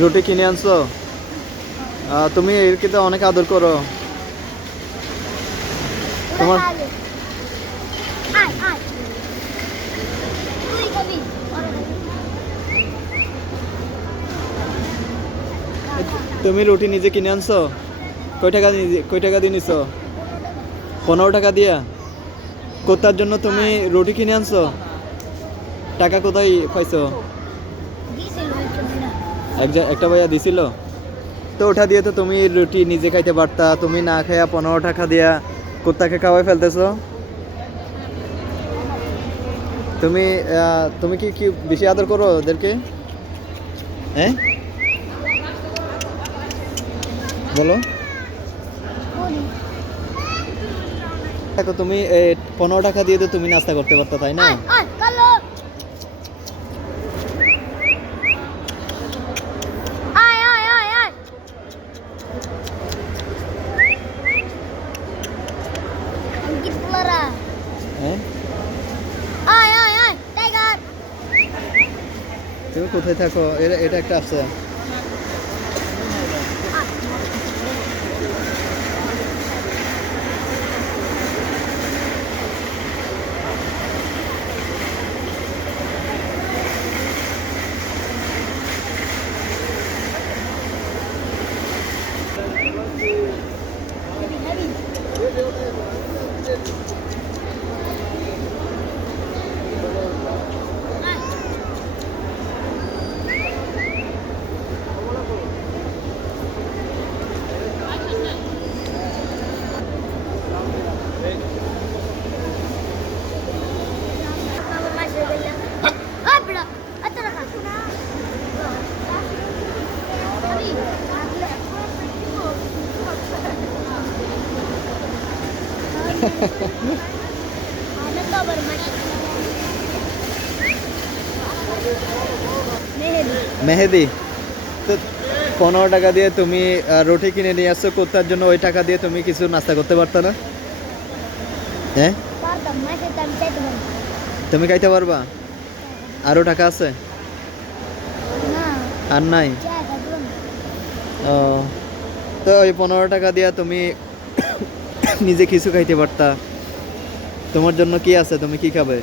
রুটি কিনে আনছো? তুমি এরকে তো অনেক আদর করো। তোমার তুমি রুটি নিজে কিনে আনছো? কয় টাকা দিয়ে নিছো? 15 টাকা দিয়া। কোথার জন্য তুমি রুটি কিনে আনছো? টাকা কোথায় পাইছো? একটা ভাইয়া দিছিল। তো ওটা দিয়ে তো তুমি রুটি নিজে খাইতে পারতা, তুমি না খাইয়া 15 টাকা দিয়া কুত্তাকে খাওয়াই ফেলতেছো। তুমি তুমি কি কি বেশি আদর করো ওদেরকে? হ্যাঁ, বলো। দেখো তুমি 15 টাকা দিয়ে তো তুমি নাস্তা করতে পারতো, তাই না? হ্যাঁ, তুমি কোথায় থাকো? এটা একটা আছে। মেহেদি, তো 15 টাকা দিয়ে তুমি রুটি কিনে নিয়ে আসছো কোথার জন্য? ওই টাকা দিয়ে তুমি কিছু নাস্তা করতে পারতো না? হ্যাঁ, তুমি খাইতে পারবা? আরো টাকা আছে? আর নাই? ও, তো ওই 15 টাকা দিয়া তুমি নিজে কিছু খাইতে পারতা। তোমার জন্য কি আছে? তুমি কি খাবে?